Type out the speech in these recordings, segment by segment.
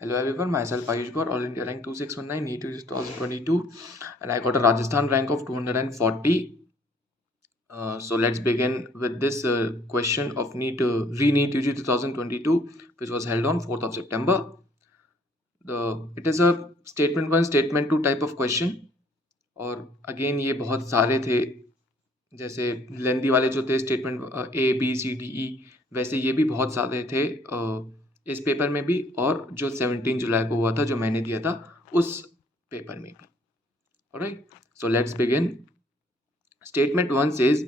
Hello everyone, myself Ayush Gaur, All India rank 2619, NEET 2022, and I got a Rajasthan rank of 240. So let's begin with this question of NEET UG 2022, which was held on 4th of September. It is a statement 1, statement 2 type of question. और again ये बहुत सारे थे, जैसे lengthy वाले जो थे statement A B C D E, वैसे ये भी बहुत सारे थे इस पेपर में भी, और जो 17 जुलाई को हुआ था जो मैंने दिया था उस पेपर में भी. Alright, so let's begin. Statement 1 says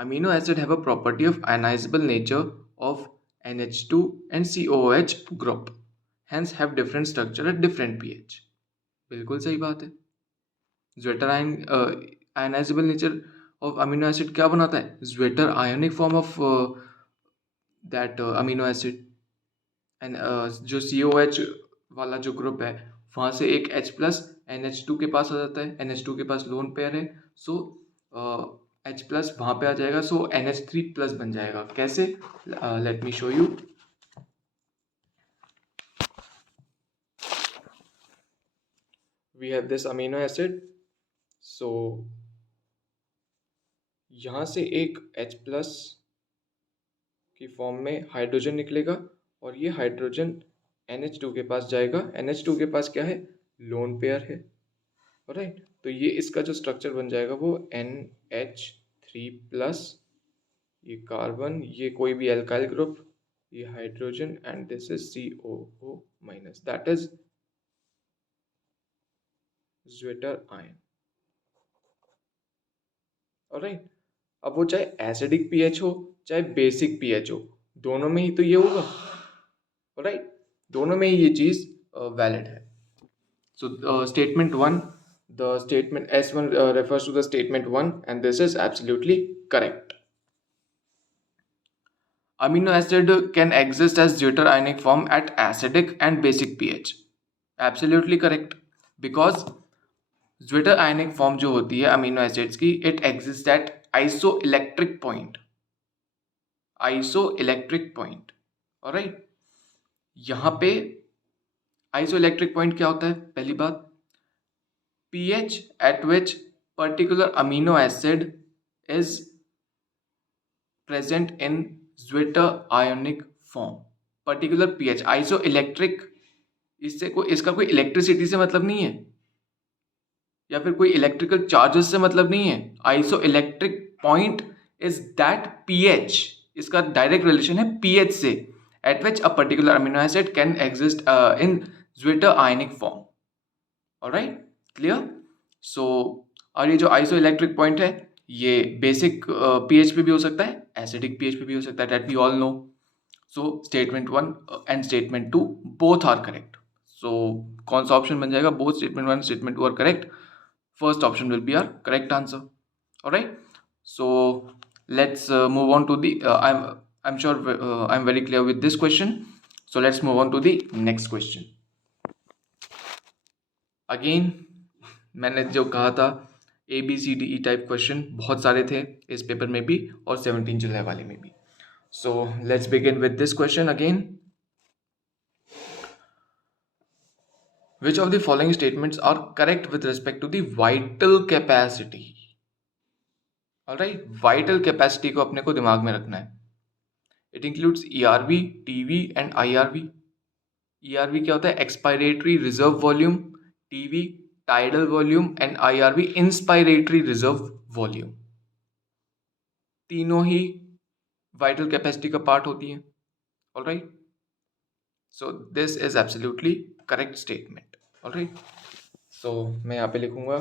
amino acid have a property of ionizable nature of NH2 and COOH group, hence have different structure at different pH. बिल्कुल सही बात है. Zwitter ionizable nature of amino acid क्या बनाता है? Zwitter ionic form of that amino acid. And जो COH वाला जो ग्रुप है, वहाँ से एक H+ NH2 के पास आ जाता है. NH2 के पास लोन पेयर है, सो H+ वहाँ पे आ जाएगा, सो NH3+ बन जाएगा. कैसे? Let me show you. We have this amino acid, so यहाँ से एक H+ की फॉर्म में हाइड्रोजन निकलेगा, और ये हाइड्रोजन NH2 के पास जाएगा. NH2 के पास क्या है? लोन पेयर है. राइट, तो ये इसका जो स्ट्रक्चर बन जाएगा वो NH3+, ये कार्बन, ये कोई भी एल्काइल ग्रुप, ये hydrogen, and this is COO-, that is zwitter ion. Alright, अब वो चाहे एसिडिक पीएच हो चाहे बेसिक पीएच हो, दोनों में ही तो ये होगा. राइट, दोनों में ही ये चीज वैलिड है. सो statement 1, the statement S1 refers to the statement 1, and this is absolutely correct. Amino acid can exist as deuter ionic form at acidic and basic pH. Absolutely correct, because zwitter ionic form जो होती है amino acids की, it exist at isoelectric point. Isoelectric point. Alright, यहां पे isoelectric point क्या होता है? पहली बात, pH at which particular amino acid is present in zwitter ionic form. Particular pH, isoelectric, इसका कोई इलेक्ट्रिसिटी से मतलब नहीं है, या फिर कोई इलेक्ट्रिकल चार्जेस से मतलब नहीं है. Iso electric point is that pH, इसका डायरेक्ट रिलेशन है pH से, at which a particular amino acid can exist in zwitter ionic form. Alright, clear? So और ये जो आइसो इलेक्ट्रिक पॉइंट है, ये बेसिक pH पे भी हो सकता है, एसिडिक pH पे भी हो सकता है, that we all know. So statement 1 and statement 2 both are correct. So कौन सा ऑप्शन बन जाएगा? Both statement 1 statement 2 are correct. First option will be our correct answer. All right, so let's move on to the I'm sure I'm very clear with this question, so let's move on to the next question. Again, मैंने जो कहा था ABCDE type question बहुत सारे थे इस paper में भी और 17 जुलाई वाले में भी. So let's begin with this question again. Which of the following statements are correct with respect to the vital capacity? Alright, vital capacity को अपने को दिमाग में रखना है. It includes ERV, TV and IRV. ERV क्या होता है? Expiratory reserve volume. TV tidal volume, and IRV inspiratory reserve volume. तीनों ही वाइटल कैपेसिटी का पार्ट होती है. Alright, so this is absolutely correct statement. Alright, so मैं यहाँ पे लिखूंगा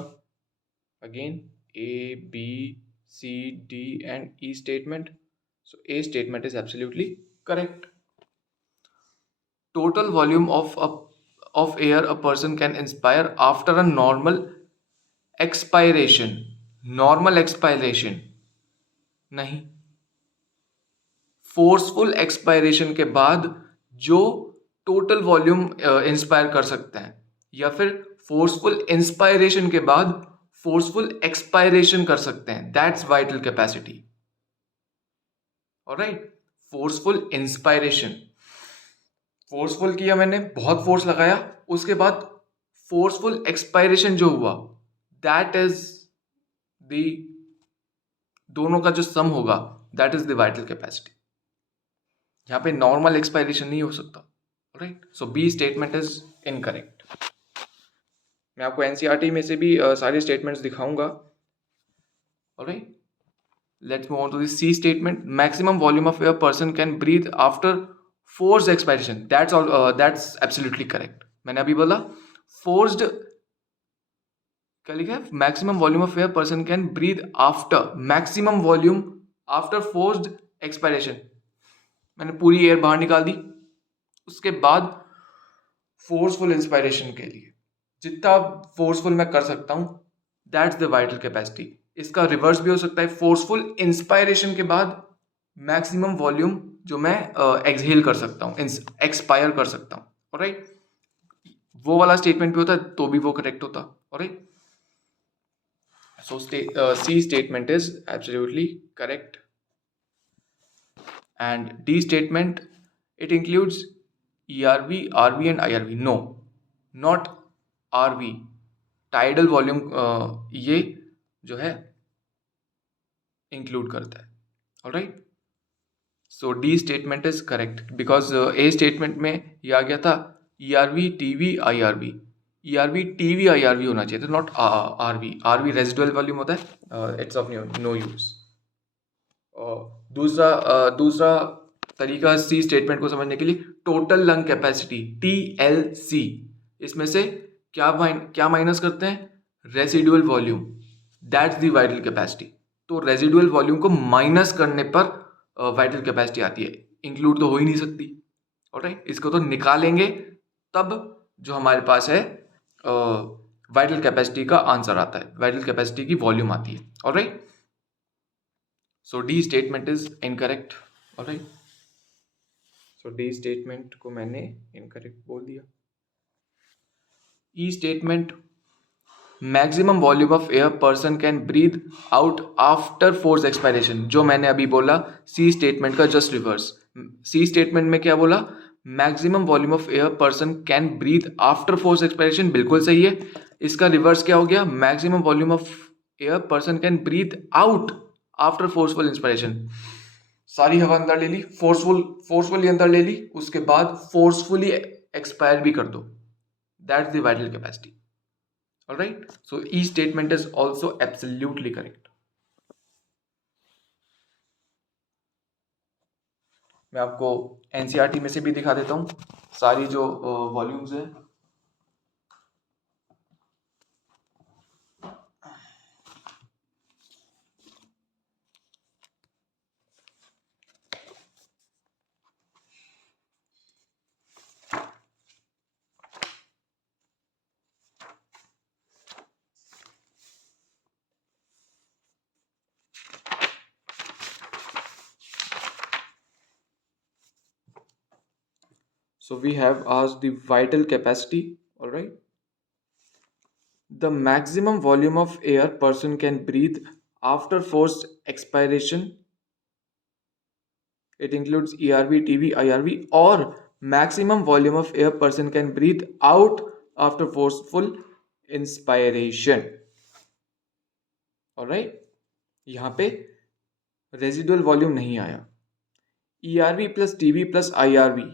again ABCD and E statement. So A statement is absolutely correct. Total volume of air a person can inspire after a normal expiration. Normal expiration नहीं, forceful expiration के बाद जो total volume inspire कर सकते हैं, या फिर फोर्सफुल इंस्पायरेशन के बाद फोर्सफुल एक्सपायरेशन कर सकते हैं, that's vital capacity. Alright, forceful inspiration, forceful किया मैंने, बहुत फोर्स लगाया, उसके बाद फोर्सफुल एक्सपायरेशन जो हुआ, दैट इज द दोनों का जो सम होगा, that is the vital capacity. यहाँ पे नॉर्मल एक्सपायरेशन नहीं हो सकता, right? So B statement is incorrect. मैं आपको एनसीईआरटी में से भी सारे स्टेटमेंट्स दिखाऊंगा। Alright, let's move on to the C statement. Maximum volume of air person can breathe after forced expiration. That's all. That's absolutely correct. मैंने अभी बोला forced, क्या लिखा है? Maximum volume of air person can breathe after, maximum volume after forced expiration. मैंने पूरी air बाहर निकाल दी, उसके बाद फोर्सफुल इंस्पायरेशन के लिए जितना फोर्सफुल मैं कर सकता हूं, दैट्स द वाइटल कैपेसिटी। इसका रिवर्स भी हो सकता है, फोर्सफुल इंस्पायरेशन के बाद मैक्सिमम वॉल्यूम जो मैं एक्सहेल कर सकता हूँ, एक्सपायर कर सकता हूँ। ऑलराइट, वो वाला स्टेटमेंट भी होता है तो भी वो करेक्ट होता। Alright, so C statement is absolutely correct. And D statement, it includes ERV, RV and IRV. No, not RV. Tidal volume ये जो है इंक्लूड करता है। Alright, so D statement is correct because A statement में ये आ गया था ERV, TV, IRV। ERV, TV, IRV होना चाहिए था, not RV। RV residual volume होता है, इट्स ऑफ नो यूज। दूसरा तरीका सी स्टेटमेंट को समझने के लिए, टोटल लंग कैपेसिटी TLC, इसमें से क्या माइनस करते हैं? Residual volume, that's the vital capacity. तो रेसिडुअल वॉल्यूम को माइनस करने पर वाइटल कैपेसिटी आती है, इंक्लूड तो हो ही नहीं सकती। ऑलराइट, इसको तो निकालेंगे तब जो हमारे पास है वाइटल कैपेसिटी का आंसर आता है, वाइटल कैपेसिटी की वॉल्यूम आती है। Alright, so D statement is incorrect. Alright, so D statement को मैंने इनकरेक्ट बोल दिया। E statement, maximum volume of air person can breathe out after force expiration, जो मैंने अभी बोला सी स्टेटमेंट का जस्ट रिवर्स। सी स्टेटमेंट में क्या बोला? Maximum volume of air person can breathe after force expiration, बिल्कुल सही है। इसका रिवर्स क्या हो गया? Maximum volume of air person can breathe out after forceful inspiration. सारी हवा अंदर ले ली, फोर्सफुली अंदर ले ली, उसके बाद फोर्सफुली एक्सपायर भी कर दो, that's the vital capacity. Alright, so e statement is also absolutely correct. मैं आपको एनसीईआरटी में से भी दिखा देता हूं सारी जो वॉल्यूम्स हैं। So we have asked the vital capacity. All right, the maximum volume of air person can breathe after forced expiration, it includes ERV, TV, IRV, or maximum volume of air person can breathe out after forceful inspiration. Alright, यहाँ पे residual volume नहीं आया। ERV plus TV plus IRV,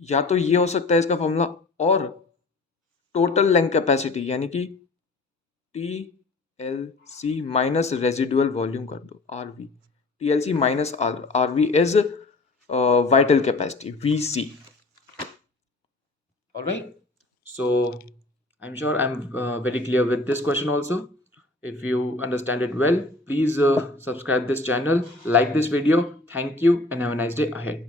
या तो ये हो सकता है इसका फॉर्मूला, और टोटल लेंथ कैपेसिटी यानी कि TLC माइनस रेजिडुअल वॉल्यूम कर दो, RV। TLC minus RV is vital capacity, VC. Alright, so I'm sure I'm very clear with this question also. If you understand it well, please subscribe this channel, like this video. Thank you and have a nice day ahead.